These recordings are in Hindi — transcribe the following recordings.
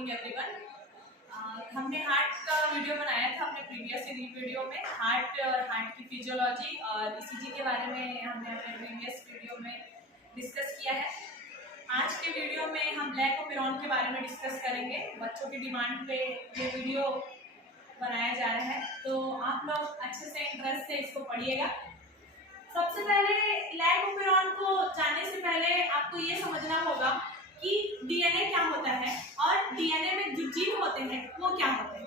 Morning everyone. हमने हार्ट का वीडियो बनाया था अपने प्रीवियस वीडियो में, हार्ट और हार्ट की फिजियोलॉजी और ईसीजी के बारे में हमने अपने प्रीवियस वीडियो में डिस्कस किया है। आज के वीडियो में हम ग्लाइकोपिरोन के बारे में डिस्कस करेंगे। बच्चों की डिमांड पे ये वीडियो बनाया जा रहा है, तो आप लोग अच्छे से इंटरेस्ट से इसको पढ़िएगा। सबसे पहले ग्लाइकोपिरोन को जानने से पहले आपको ये समझना होगा कि डीएनए क्या होता है और डीएनए में जो जीन होते हैं वो क्या होते हैं।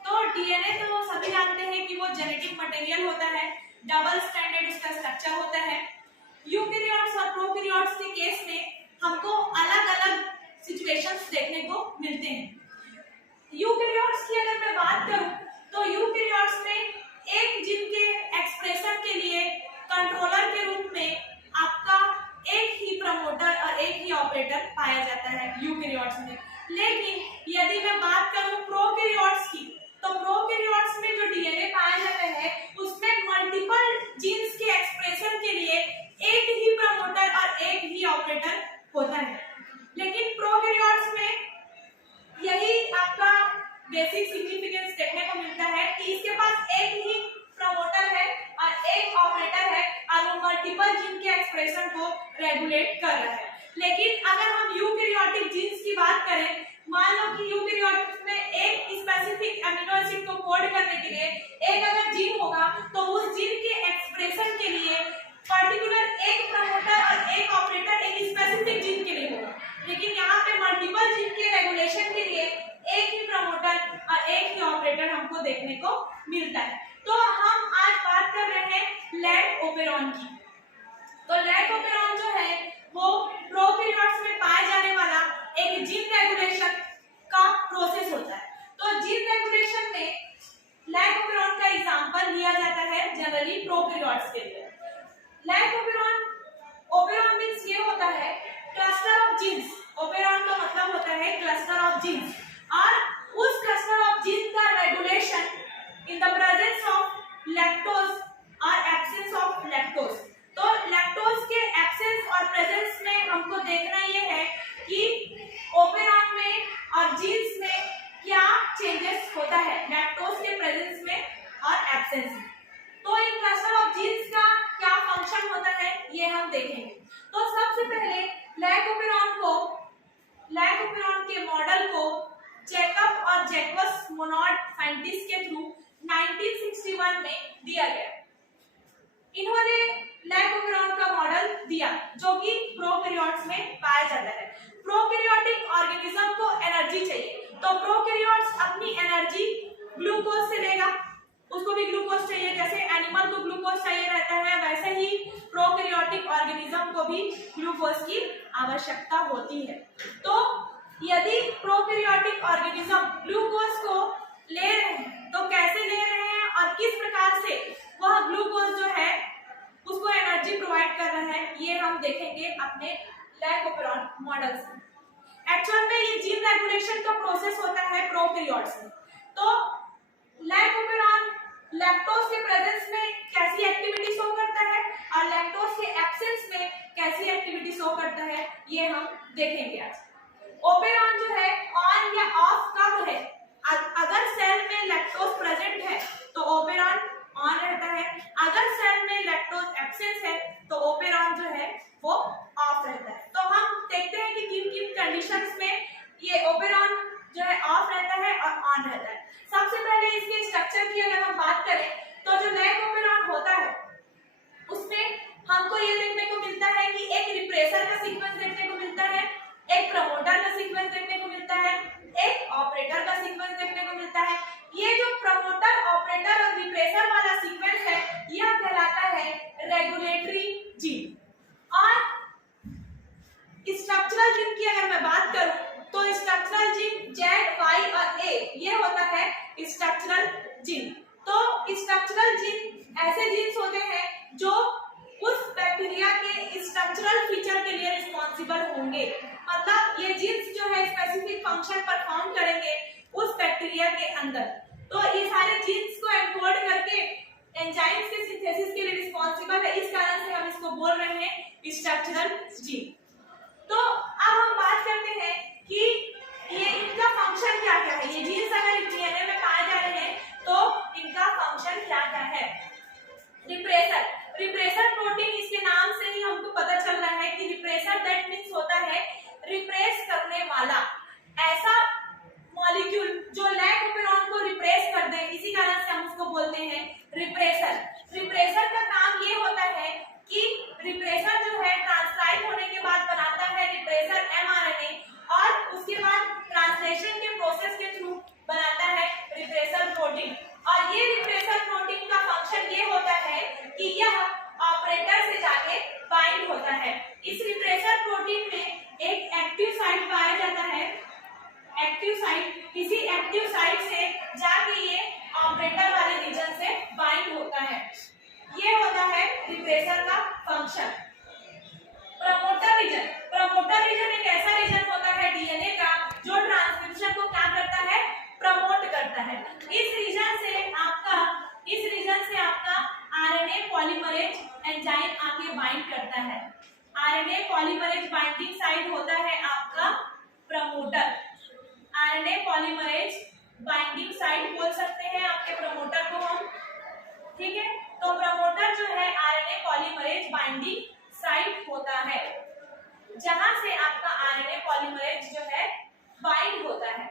तो डीएनए तो सभी जानते हैं कि वो जेनेटिक मटेरियल होता है, डबल स्ट्रैंडेड उसका स्ट्रक्चर होता है। यूकैरियोट्स और प्रोकैरियोट्स के केस में हमको अलग-अलग सिचुएशंस देखने को मिलते हैं। यूकैरियोट्स की अगर मैं बात करूं तो यूकैरियोट्स में एक जीन के एक्सप्रेशन के लिए कंट्रोलर के रूप में आपका एक ही प्रमोटर और एक ही ऑपरेटर पाया जाता है यूकैरियोट्स में। लेकिन यदि मैं बात करूं प्रोकैरियोट्स की, तो प्रोकैरियोट्स में जो डीएनए पाया जाता है उसमें मल्टीपल जीन्स के एक्सप्रेशन के लिए एक ही प्रमोटर और एक ही ऑपरेटर होता है। लेकिन प्रोकैरियोट्स में यही आपका बेसिक सिग्निफिकेंस देखने को मिलता है कि इसके पास एक ही प्रमोटर है और एक ऑपरेटर है और वो मल्टीपल जीन के एक्सप्रेशन को रेगुलेट कर रहा है। लेकिन अगर हम यूकैरियोटिक जीन्स की बात करें, मान लो कि यूकैरियोटिक में एक स्पेसिफिक अमीनो एसिड को कोड करने के लिए एक अगर जीन होगा, तो उस जीन के एक्सप्रेशन के लिए पर्टिकुलर एक प्रमोटर और एक ऑपरेटर एक स्पेसिफिक जीन के लिए होगा। लेकिन यहाँ पे मल्टीपल जीन के रेगुलेशन के लिए एक ही प्रमोटर और एक ही ऑपरेटर हमको देखने को मिलता है। तो हम आज बात कर रहे हैं ग्लाइकोपिरोन की। तो ग्लाइकोपिरोन जो है वो प्रोकैरियोट्स में पाए जाने वाला एक जीन रेगुलेशन का प्रोसेस होता है। तो जीन रेगुलेशन में ग्लाइकोपिरोन का एग्जांपल लिया जाता है जनरली प्रोकैरियोट्स के लिए। ग्लाइकोपिरोन, ओपेरॉन मींस ये होता है क्लस्टर ऑफ जीन्स। ओपेरॉन का मतलब होता है क्लस्टर ऑफ जीन्स, और उस क्लस्टर ऑफ जीन का regulation in the presence of lactose और एब्सेंस ऑफ लैक्टोज। तो लैक्टोज के एब्सेंस और प्रेजेंस में हमको देखना ये है कि ओपेरॉन में और जीन्स में क्या चेंजेस होता है लैक्टोज के प्रेजेंस में और एब्सेंस में। तो इन क्लस्टर ऑफ जीन्स का क्या फंक्शन होता है ये हम देखेंगे। तो सबसे पहले ग्लाइकोपिरोन के मॉडल को जैकब और जैक्वस मोनोड साइंटिस्ट के थ्रू 1961 में दिया गया। इन्होंने ग्लाइकोपिरोन का मॉडल दिया जो कि प्रोकैरियोट्स में पाया जाता है। प्रोकैरियोटिक ऑर्गेनिज्म को एनर्जी चाहिए, तो प्रोकैरियोट्स अपनी एनर्जी ग्लूकोज से लेगा। उसको भी ग्लूकोज चाहिए, जैसे एनिमल को ग्लूकोज चाहिए रहता है, वैसे ही प्रोकैरियोटिक ऑर्गेनिज्म को भी ग्लूकोज की आवश्यकता होती है। तो यदि प्रोकैरियोटिक ऑर्गेनिज्म ग्लूकोज को ले रहे हैं तो कैसे ले रहे हैं और किस प्रकार से वह ग्लूकोज जो है उसको एनर्जी प्रोवाइड कर रहा है, ये हम देखेंगे अपने ग्लाइकोपिरोन मॉडल से। एक्चुअल में ये जीन रेगुलेशन का प्रोसेस होता है प्रोकैरियोट्स में। तो ग्लाइकोपिरोन लैक्टोज के प्रेजेंस में कैसी एक्टिविटी शो करता है और लैक्टोज के एब्सेंस में कैसी एक्टिविटी शो करता है, ये हम देखेंगे आज। ओपेरॉन जो है ऑन या ऑफ कब है? अगर सेल में लैक्टोज प्रेजेंट है तो ओपेरॉन ऑन रहता है, अगर सेल में लैक्टोज एब्सेंस है तो ओपेरॉन जो है वो ऑफ रहता है। तो हम देखते हैं कि किन किन कंडीशंस में ये ओपेरॉन जो है ऑफ रहता है और ऑन रहता है। सबसे पहले इसके स्ट्रक्चर की अगर हम बात करें तो जो ग्लाइकोपिरोन होता है उसमें हमको ये देखने को मिलता है कि एक रिप्रेसर का सीक्वेंस देखने को मिलता है, एक प्रमोटर का सीक्वेंस देखने को मिलता है, एक ऑपरेटर का सीक्वेंस देखने को मिलता है। ये जो प्रमोटर, ऑपरेटर और रिप्रेसर वाला सीक्वेंस है यह कहलाता है रेगुलेटरी जीन। और स्ट्रक्चरल जीन की अगर मैं बात करूं तो स्ट्रक्चरल जीन Z, Y और A ये होता है स्ट्रक्चरल जीन। तो स्ट्रक्चरल जीन ऐसे जीन्स होते हैं जो उस बैक्टीरिया के स्ट्रक्चरल फीचर के लिए रिस्पॉन्सिबल होंगे। मतलब ये जीन्स जो है स्पेसिफिक फंक्शन परफॉर्म करेंगे उस बैक्टीरिया के अंदर। तो ये सारे जीन्स को एनकोड करके एंजाइम्स के सिंथेसिस के लिए रिस्पॉन्सिबल है, इस कारण से हम इसको बोल रहे हैं स्ट्रक्चरल जीन। तो अब हम बात करते हैं कि ये इनका साइट किसी एक्टिव साइट से जाके ये ऑपरेटर वाले रीजन से बाइंड होता है। ये होता है रिप्रेसर का फंक्शन। प्रमोटर रीजन, प्रमोटर रीजन एक ऐसा रीजन होता है डीएनए का जो ट्रांसक्रिप्शन को क्या करता है, प्रमोट करता है। इस रीजन से आपका आरएनए पॉलीमरेज एंजाइम आके बाइंड करता है। आरएनए पॉलीमरेज बाइंडिंग साइट होता है आपका promoter. RNA polymerase binding site बोल सकते हैं आपके प्रमोटर को हम, ठीक है। तो प्रमोटर जो है आरएनए पॉलीमरेज बाइंडिंग साइट होता है, जहां से आपका आरएनए पॉलीमरेज जो है बाइंड होता है।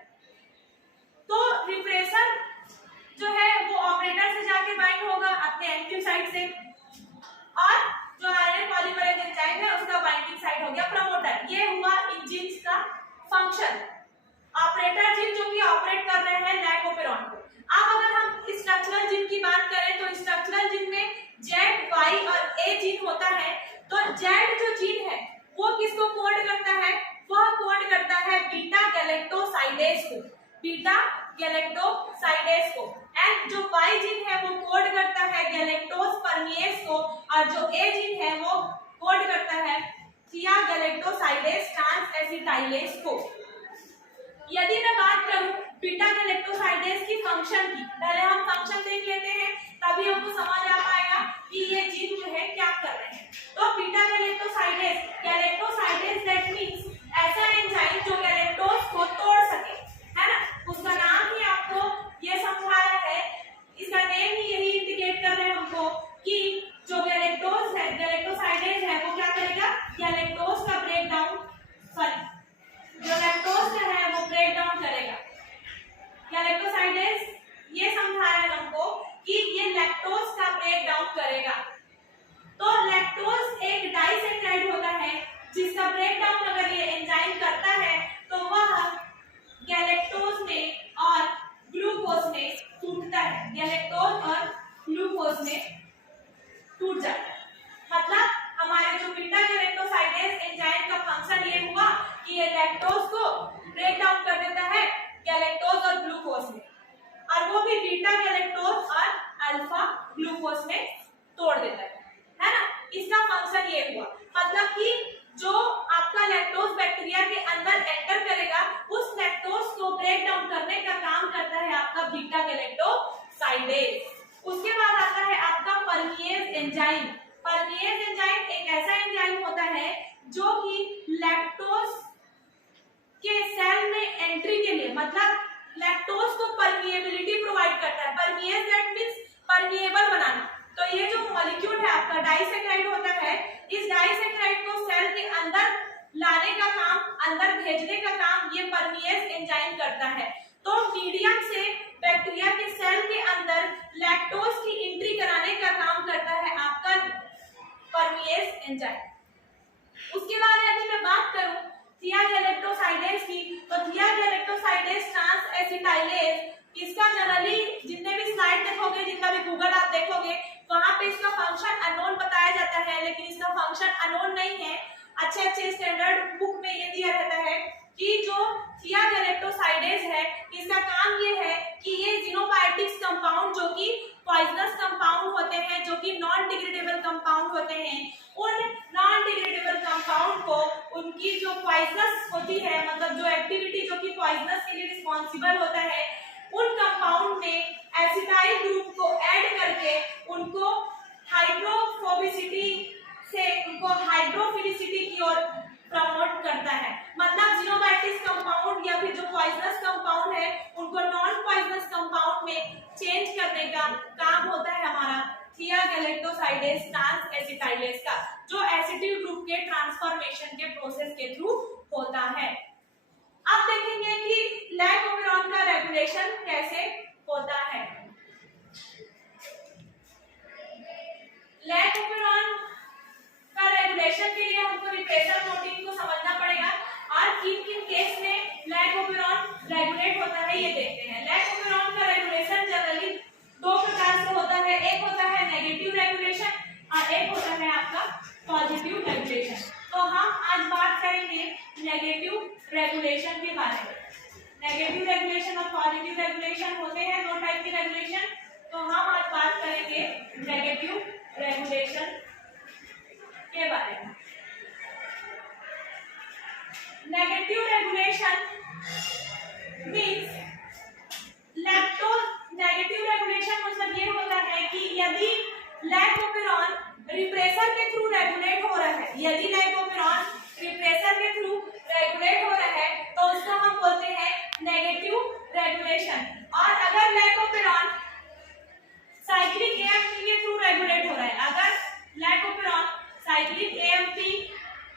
तो रिप्रेसर जो है वो ऑपरेटर से जाके बाइंड होगा अपने एक्टिव साइट से, और जो आरएनए पॉलीमरेज एंजाइम है उसका बाइंडिंग साइट हो गया प्रमोटर। ये हुआ इन जीन्स का फंक्शन। ऑपरेटर जीन जो कि ऑपरेट कर रहे हैं लैकोपेरॉन को। अब अगर हम स्ट्रक्चरल जीन की बात करें तो स्ट्रक्चरल जीन में जेड, वाई और ए जीन होता है। तो जेड जो जीन है वो किसको कोड करता है, वह कोड करता है बीटा गैलेक्टोसाइडेज को, बीटा गैलेक्टोसाइडेज को। एंड जो वाई जीन है वो कोड करता है गैलेक्टोज परमिएज को, और जो ए जीन है वो कोड करता है थिया गैलेक्टोसाइडेज ट्रांस एसिटाइलेज को। यदि मैं बात करूं बीटा गैलेक्टोसाइडेज की फंक्शन की, पहले हम फंक्शन देख लेते हैं तभी हमको समझ आ पाएगा कि ये जीन जो है क्या कर रहे हैं। तो beta galactosidase, galactosidase that means ऐसा एंजाइम जो गैलेक्टोज को तोड़ सके, है ना। उसका नाम ही आपको ये समझा रहा है, इसका नेम ही यही इंडिकेट कर रहे हैं हमको कि जो गैलेक्टोज है, गैलेक्टोसाइडेज है वो क्या करेगा, गैलेक्टोज का ब्रेक डाउन, सॉरी जो लैक्टोज है वो ब्रेक डाउन करेगा। गैलेक्टोसाइडेज ये समझा रहा है हमको कि ये लैक्टोज का ब्रेक डाउन करेगा। तो लैक्टोज एक डाइसैकेराइड होता है जिसका ब्रेक डाउन अगर ये एंजाइम करता है तो वह गैलेक्टोज में और ग्लूकोज में टूटता है, गैलेक्टोज और ग्लूकोज में टूट जाता है। मतलब हमारे जो बीटा गैलेक्टोसाइडेज एंजाइम का फंक्शन ये हुआ कि ये लैक्टोज को ब्रेक डाउन कर देता है गैलेक्टोज और ग्लूकोज में, और वो भी बीटा गैलेक्टोज और अल्फा ग्लूकोज में तोड़ देता है ना। इसका फंक्शन ये हुआ, मतलब कि जो आपका लैक्टोज बैक्टीरिया के अंदर एंटर करेगा उस लैक्टोज को ब्रेक डाउन करने का काम करता है आपका बीटा गैलेक्टोसाइडेज। उसके बाद आता है आपका परमिएज एंजाइम। परमिएज एंजाइम एक ऐसा एंजाइम होता है जो कि लैक्टोज के सेल में एंट्री के लिए, मतलब लैक्टोज को परमिएबिलिटी प्रोवाइड करता है। परमिएज दैट मींस परमिएबल बनाना। तो ये जो मॉलिक्यूल है आपका डाइसैकेराइड होता है, इस डाइसैकेराइड को सेल के अंदर लाने का काम, अंदर भेजने का काम ये परमिएज एंजाइम करता है। तो मीडियम से बैक्टीरिया के सेल के अंदर लैक्टोज की एंट्री कराने का काम करता है आपका परमिएज एंजाइम। उसके बाद यदि मैं बात करूं थिया गैलेक्टोसाइडेज की, तो थिया गैलेक्टोसाइडेज ट्रांस एसिटाइलेज, इसका जनरली जितने भी स्लाइड देखोगे, जितना भी गूगल आप देखोगे, वहां पे इसका फंक्शन अननोन बताया जाता है, लेकिन इसका फंक्शन अननोन नहीं है। अच्छे स्टैंडर्ड बुक में ये दिया रहता है कि जो थिया गैलेक्टोसाइडेज है इसका काम ये है कि ये जीनोबायोटिक्स कंपाउंड जो कि पॉइजनस कंपाउंड होते हैं, जो कि नॉन डिग्रेडेबल कंपाउंड होते हैं, उन नॉन डिग्रेडेबल कंपाउंड को उनकी जो पॉइजनस होती है, मतलब जो एक्टिविटी जो कि पॉइजनस के लिए रिस्पॉन्सिबल होता है, उन कंपाउंड में एसिटाइल ग्रुप को ऐड करके उनको हाइड्रोफोबिसिटी से उनको हाइड्रोफिलिसिटी की ओर प्रमोट करता है। मतलब जीनोबायोटिक्स कंपाउंड या फिर जो पॉइजनस कंपाउंड है उनको नॉन पॉइजनस कंपाउंड में चेंज करने का काम होता है हमारा थिया गैलेक्टोसाइडेज ट्रांस एसिटाइलेज का, जो एसिटिल ग्रुप के ट्रांसफॉर्मेशन के प्रोसेस के थ्रू होता है। अब देखेंगे कि लैकोपेरॉन का रेगुलेशन कैसे होता है। लैकोपेरॉन का रेगुलेशन के लिए हमको रिप्रेसर प्रोटीन को समझना पड़ेगा, और किन केस में लैकोपेरॉन रेगुलेट होता है ये देखते हैं। लैकोपेरॉन का रेगुलेशन जनरली दो प्रकार से होता है, एक होता है नेगेटिव रेगुलेशन और एक होता है आपका पॉजिटिव रेगुलेशन। तो हम आज बात करेंगे नेगेटिव रेगुलेशन के बारे में। नेगेटिव रेगुलेशन और पॉजिटिव रेगुलेशन होते हैं, दो टाइप के रेगुलेशन। तो हम आज बात करेंगे नेगेटिव रेगुलेशन के बारे में। Negative regulation means lactose, negative regulation मतलब ये होता है कि यदि लैक्टोपिरॉन रिप्रेसर के थ्रू रेगुलेट हो रहा है, यदि लैक्टोपिरॉन रिप्रेसर के थ्रू रेगुलेट हो रहा है तो उसको हम बोलते हैं नेगेटिव रेगुलेशन। और अगर लैक्टोपिरॉन साइक्लिक एएमपी के थ्रू रेगुलेट हो रहा है, अगर लैक्टोपिरॉन साइक्लिक एएमपी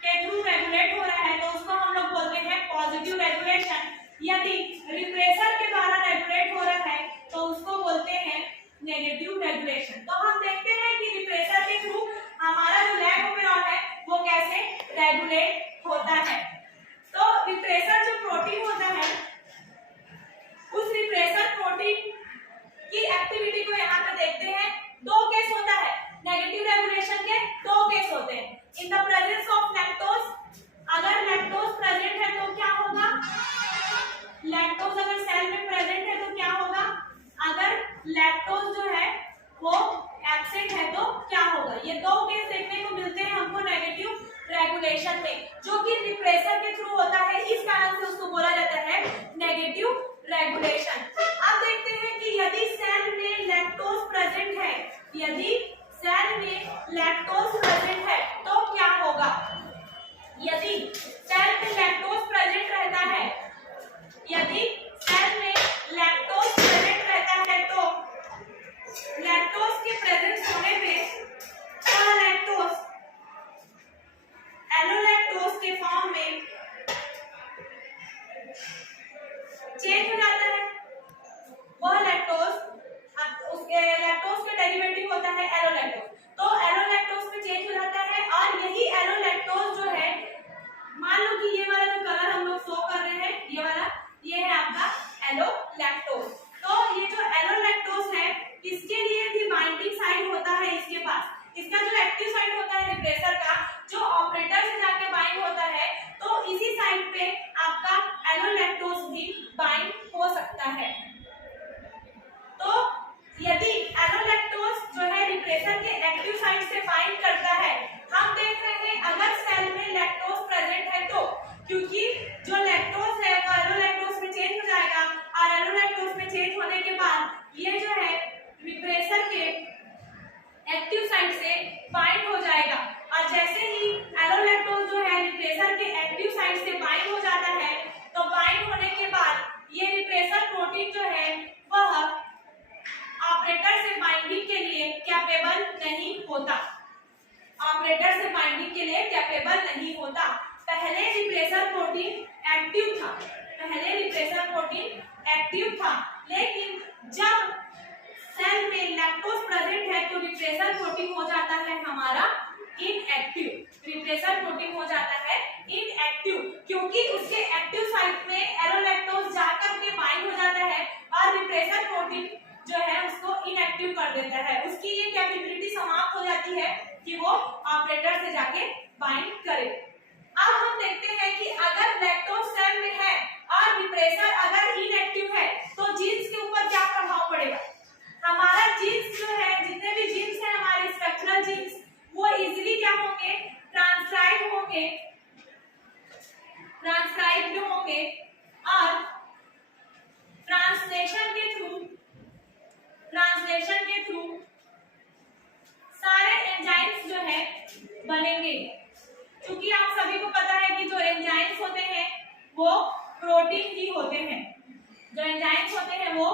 के थ्रू रेगुलेट हो रहा है तो उसको हम लोग बोलते हैं पॉजिटिव रेगुलेशन। यदि रिप्रेसर के द्वारा रेगुलेट हो रहा है तो उसको बोलते हैं नेगेटिव रेगुलेशन। तो हम देखते हैं कि रिप्रेसर के थ्रू हमारा जो लैक्टोपिरॉन है वो कैसे रेगुलेट होता है। तो रिप्रेसर जो प्रोटीन होता है, उस रिप्रेसर प्रोटीन की एक्टिविटी को यहाँ पे देखते हैं। दो केस होता है नेगेटिव रेगुलेशन के, दो केस होते हैं। In the presence of lactose, अगर लैक्टोज प्रेजेंट है तो क्या होगा, लैक्टोज अगर सेल में प्रेजेंट है तो क्या होगा, अगर लैक्टोज जो है वो एब्सेंट है तो क्या होगा। ये दो केस देखने को मिलते हैं हमको नेगेटिव रेगुलेशन में, जो कि रिप्रेसर के थ्रू होता है, इस कारण से उसको बोला जाता है नेगेटिव रेगुलेशन। अब देखते हैं कि यदि सेल में लैक्टोज प्रेजेंट है, यदि सेल में लैक्टोज प्रेजेंट है तो क्या होगा। यदि सेल में लैक्टोज प्रेजेंट रहता है, यदि सेल में लैक्टोज प्रेजेंट रहता है तो लैक्टोज के प्रेजेंस होने पे लैक्टोज एलोलैक्टोज के फॉर्म में चेंज हो जाता है। वह लैक्टोज, उसके लैक्टोज का डेरिवेटिव होता है एलोलैक्टोज, तो एलोलैक्टोज में चेंज हो जाता है। और यही एलोलैक्टोज जो है, मान लो कि ये वाला जो कलर हम लोग शो कर रहे हैं, ये वाला, ये है आपका एलोलैक्टोज। तो ये जो एलोलैक्टोज है, इसके लिए भी बाइंडिंग साइट होता है इसके पास। इसका जो एक्टिव साइट होता है रिप्रेसर का, जो ऑपरेटर से जाके बाइंड होता है, तो इसी साइट पे आपका एलोलैक्टोज भी बाइंड हो सकता है। तो यदि एलोलैक्टोज जो है रिप्रेसर के एक्टिव साइट से बाइंड करता है, हम देख रहे हैं अगर सेल में लैक्टोज प्रेजेंट है तो, क्योंकि जो लैक्टोज है वो एलोलैक्टोज में चेंज हो जाएगा, और एलोलैक्टोज में चेंज होने के बाद ये जो है रिप्रेसर के एक्टिव साइट से बाइंड हो जाएगा। और जैसे ही एलोलैक्टोज जो है रिप्रेसर के एक्टिव साइट से बाइंड हो जाता है, तो बाइंड होने के बाद ये रिप्रेसर प्रोटीन जो है वह ऑपरेटर से बाइंडिंग के लिए कैपेबल नहीं होता, ऑपरेटर से बाइंडिंग के लिए कैपेबल नहीं होता। पहले रिप्रेसर प्रोटीन एक्टिव था, पहले रिप्रेसर प्रोटीन एक्टिव था, लेकिन जब सेल में लैक्टोज प्रेजेंट है तो रिप्रेसर प्रोटीन हो जाता है हमारा इनएक्टिव, रिप्रेसर प्रोटीन हो जाता है इनएक्टिव, क्योंकि उसके एक्टिव साइट में एलोलैक्टोज जाकर के बाइंड हो जाता है और रिप्रेसर प्रोटीन जो है उसको इनएक्टिव कर देता है। उसकी ये कैपेबिलिटी समाप्त हो जाती है कि वो ऑपरेटर से जाके बाइंड करे। अब हम देखते हैं कि अगर लैक्टोज सेल में है और रिप्रेसर अगर इनएक्टिव है तो जीन्स के ऊपर क्या प्रभाव पड़ेगा। हमारा जीन्स जो है, जितने भी जीन्स हैं हमारे स्ट्रक्चरल जीन्स, वो इजीली क्या होंगे, ट्रांसक्राइब होंगे, ट्रांसक्राइब होंगे और ट्रांसलेशन के थ्रू सारे एंजाइम्स जो है बनेंगे। क्योंकि आप सभी को पता है कि जो एंजाइम्स होते हैं वो प्रोटीन ही होते हैं, जो एंजाइम्स होते हैं वो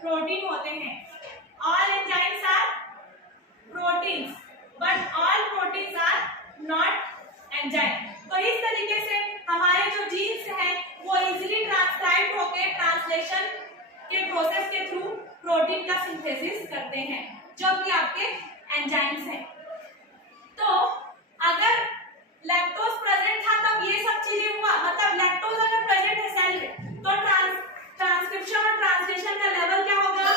प्रोटीन होते हैं। All enzymes are proteins, but all proteins are not enzyme। तो इस तरीके से हमारे जो जीन्स हैं वो इजीली ट्रांसक्राइब होकर ट्रांसलेशन के प्रोसेस के थ्रू प्रोटीन का सिंथेसिस करते हैं, जो कि आपके एंजाइम्स हैं। तो अगर लैक्टोज प्रेजेंट था तब ये सब चीजें हुआ, मतलब लैक्टोज अगर प्रेजेंट है सेल में तो ट्रांसक्रिप्शन और ट्रांसलेशन का लेवल क्या होगा,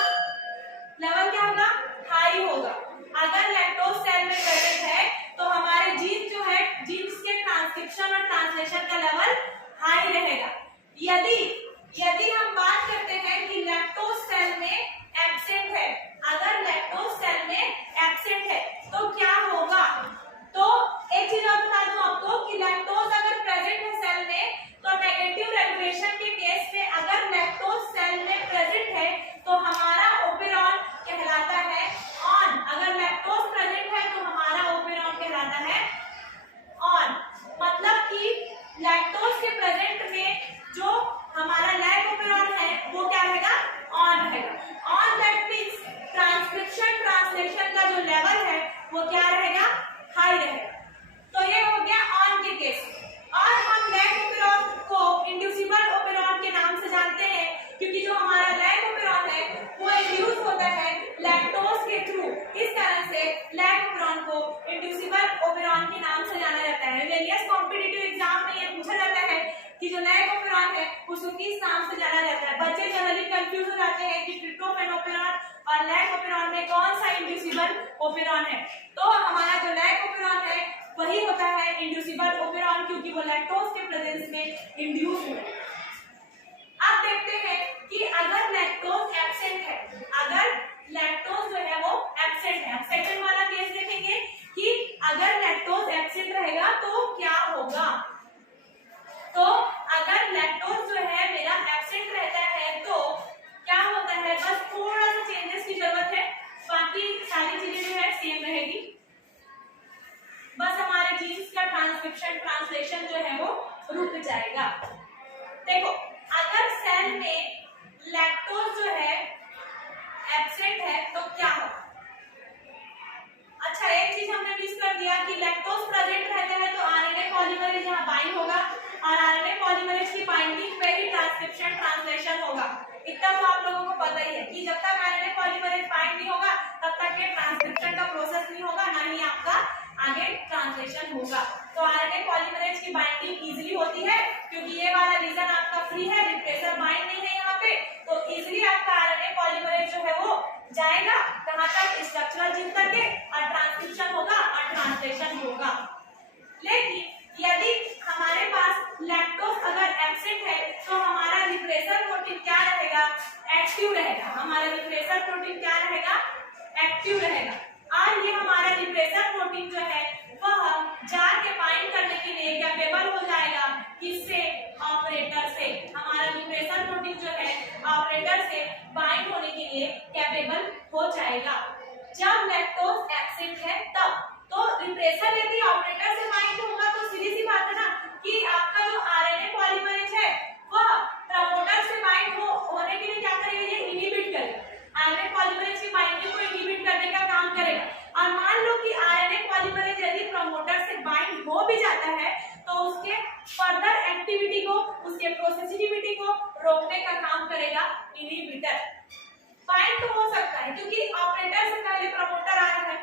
लेवल क्या होगा, हाई होगा। अगर लैक्टोज सेल में प्रेजेंट है तो हमारे जीन जो है, जीन्स के ट्रांसक्रिप्शन और ट्रांसलेशन का लेवल हाई रहेगा। यदि यदि हम बात करते हैं कि लैक्टोज सेल में एब्सेंट है, अगर लैक्टोज सेल में एब्सेंट है तो क्या होगा? तो एक चीज और बता दूं आपको कि लैक्टोज अगर प्रेजेंट है सेल में तो नेगेटिव रेगुलेशन के केस में अगर लैक्टोज सेल में प्रेजेंट है तो हमारा ओपेरॉन कहलाता है ऑन। अगर लैक्टोज प्रेजेंट है तो हमारा ओपेरॉन कहलाता है ऑन। मतलब कि लैक्टोज के प्रेजेंट में जो हमारा लैक ओपेरॉन है वो क्या रहेगा? ऑन रहेगा। On that means transcription translation का जो लेवल है वो क्या रहेगा? हाई रहेगा। तो ये हो गया ऑन के केस। और हम लैक ओपेरॉन को इंड्यूसिबल ओपेरॉन के नाम से जानते हैं क्योंकि जो हमारा लैक ओपेरॉन है वो इंड्यूस होता है लैक्टोज के थ्रू। इस तरह से लैक ओपेरॉन को इंड्यूसिबल ओपेरॉन के नाम से जाना जाता है। वेरियस कॉम्पिटिटिव एग्जाम में ये पूछा जाता है कि जो लैक ओपेरॉन है उसको किस नाम से जाना जाता है। बच्चे जनरली कंफ्यूज हो जाते हैं कि ट्रिप्टोफैन ओपेरॉन और लैक ओपेरॉन में कौन सा इंड्यूसिबल ओपेरॉन है। तो हमारा जो लैक ओपेरॉन है वही होता है इंड्यूसिबल ओपेरॉन क्योंकि वो लैक्टोज के प्रेजेंस में इंड्यूस हुआ। अब देखते हैं कि अगर लैक्टोज एब्सेंट है, अगर लैक्टोज जो है वो एब्सेंट है, सेकंड वाला केस देखेंगे कि अगर लैक्टोज एब्सेंट रहेगा तो क्या होगा। तो अगर लैक्टोज जो है मेरा एब्सेंट रहता है तो क्या होता है? बस थोड़ा सा चेंजेस की जरूरत है, बाकी सारी चीजें जो है सेम रहेगी। बस हमारे जीन्स का ट्रांसक्रिप्शन ट्रांसलेशन जो है वो रुक जाएगा। देखो अगर सेल में लैक्टोज जो है एब्सेंट है तो क्या होगा? अच्छा एक चीज हमने मिस कर दिया कि लैक्टोज प्रेजेंट रहता है तो आरएनए पॉलीमरेज यहाँ बाइंड होगा और आरएनए पॉलीमरेज की बाइंडिंग पे ही ट्रांसक्रिप्शन ट्रांसलेशन होगा। इतना तो आप लोगों को पता ही है कि जब तक आरएनए पॉलीमरेज बाइंड नहीं होगा तब तक ये ट्रांसक्रिप्शन का प्रोसेस नहीं होगा, ना ही आपका आगे ट्रांसलेशन होगा। तो आरएनए पॉलीमरेज की बाइंडिंग इजीली होती है क्योंकि ये वाला रीजन आपका फ्री है, रिप्लेसर बाइंड नहीं है यहाँ पे, तो इजीली आपका आरएनए पॉलीमरेज जो है वो जाएगा कहां तक? स्ट्रक्चरल जीन तक के, और ट्रांसक्रिप्शन होगा और ट्रांसलेशन होगा। लेकिन यदि हमारे पास लैक्टोज अगर एब्सेंट है तो हमारा रिप्रेसर प्रोटीन क्या रहेगा? एक्टिव रहेगा। हमारा रिप्रेसर प्रोटीन क्या रहेगा? एक्टिव रहेगा। और ये हमारा रिप्रेसर प्रोटीन जो है वह जाके बाइंड करने के लिए कैपेबल हो जाएगा किससे? ऑपरेटर से। हमारा रिप्रेसर प्रोटीन जो है ऑपरेटर से बाइंड होने के लिए कैपेबल हो जाएगा। जब लैक्टोज एब्सेंट है तब तो रिप्रेसर यदि ऑपरेटर से बाइंड होगा तो सीधी सी बात है ना कि आपका जो आरएनए पॉलीमरेज है वह प्रमोटर से बाइंड होने के लिए क्या करेगा? ये इनहिबिट करेगा। आरएनए पॉलीमरेज की बाइंडिंग को इनहिबिट करने का काम करेगा। और मान लो कि आरएनए पॉलीमरेज यदि प्रमोटर से बाइंड हो भी जाता है तो उसके फर्दर एक्टिविटी को, उसके प्रोसेसिविटी को रोकने का काम करेगा इनहिबिटर। बाइंड तो हो सकता है क्योंकि ऑपरेटर से पहले प्रमोटर आ रहा है,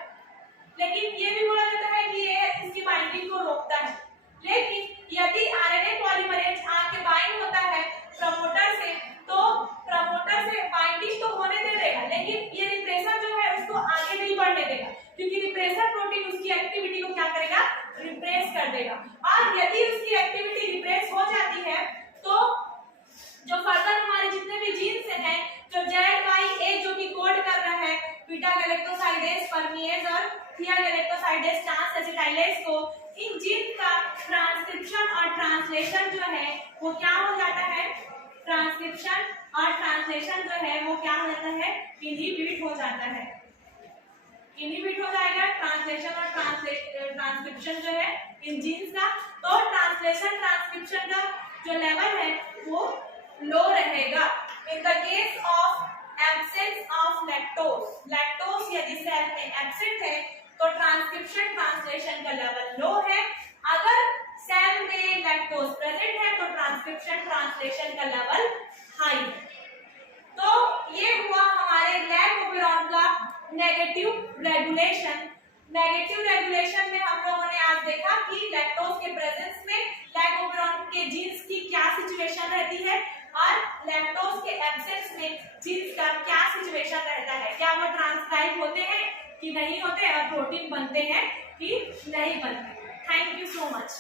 लेकिन ये भी बोला जाता है कि ये इसकी बाइंडिंग को रोकता है। लेकिन यदि आरएनए पॉलीमरेज आके बाइंड होता है प्रमोटर से तो प्रमोटर से बाइंडिंग तो होने दे देगा, लेकिन ये रिप्रेसर जो है उसको आगे नहीं बढ़ने देगा क्योंकि रिप्रेसर प्रोटीन उसकी एक्टिविटी को क्या करेगा? रिप्रेस कर देगा। और यदि उसकी एक्टिविटी रिप्रेस हो जाती है तो जो फर्दर हमारे जितने भी जीन्स हैं, जो ZYA जो कि कोड कर रहा है बीटा गैलेक्टोसाइडेज परमिएज और थिया गैलेक्टोसाइडेज ट्रांस एसिटाइलेज को, इन जीन का ट्रांसक्रिप्शन और ट्रांसलेशन जो है वो क्या हो जाता है? ट्रांसक्रिप्शन और ट्रांसलेशन जो है वो क्या हो जाता है? इनहिबिट हो जाता है। इनहिबिट हो जाएगा ट्रांसलेशन और ट्रांसक्रिप्शन जो है इन जीन्स का। तो ट्रांसलेशन ट्रांसक्रिप्शन का जो लेवल है वो लो रहेगा। In the case of absence of lactose, lactose यदि सेल में एब्सेंट है तो ट्रांसक्रिप्शन ट्रांसलेशन का लेवल लो है। अगर सेल में लैक्टोज प्रेजेंट है तो ट्रांसक्रिप्शन ट्रांसलेशन का लेवल हाई है। तो ये हुआ हमारे लैक ओपेरॉन का नेगेटिव रेगुलेशन। नेगेटिव रेगुलेशन में हम लोगों ने आज देखा कि लैक्टोज के प्रेजेंस में लैक ओपेरॉन के जीन्स की क्या सिचुएशन रहती है और लैक्टोज के एब्सेंस में जीन्स का क्या सिचुएशन रहता है। क्या वो ट्रांसक्राइब होते हैं कि नहीं होते और प्रोटीन बनते हैं कि नहीं बनते। Thank you so much.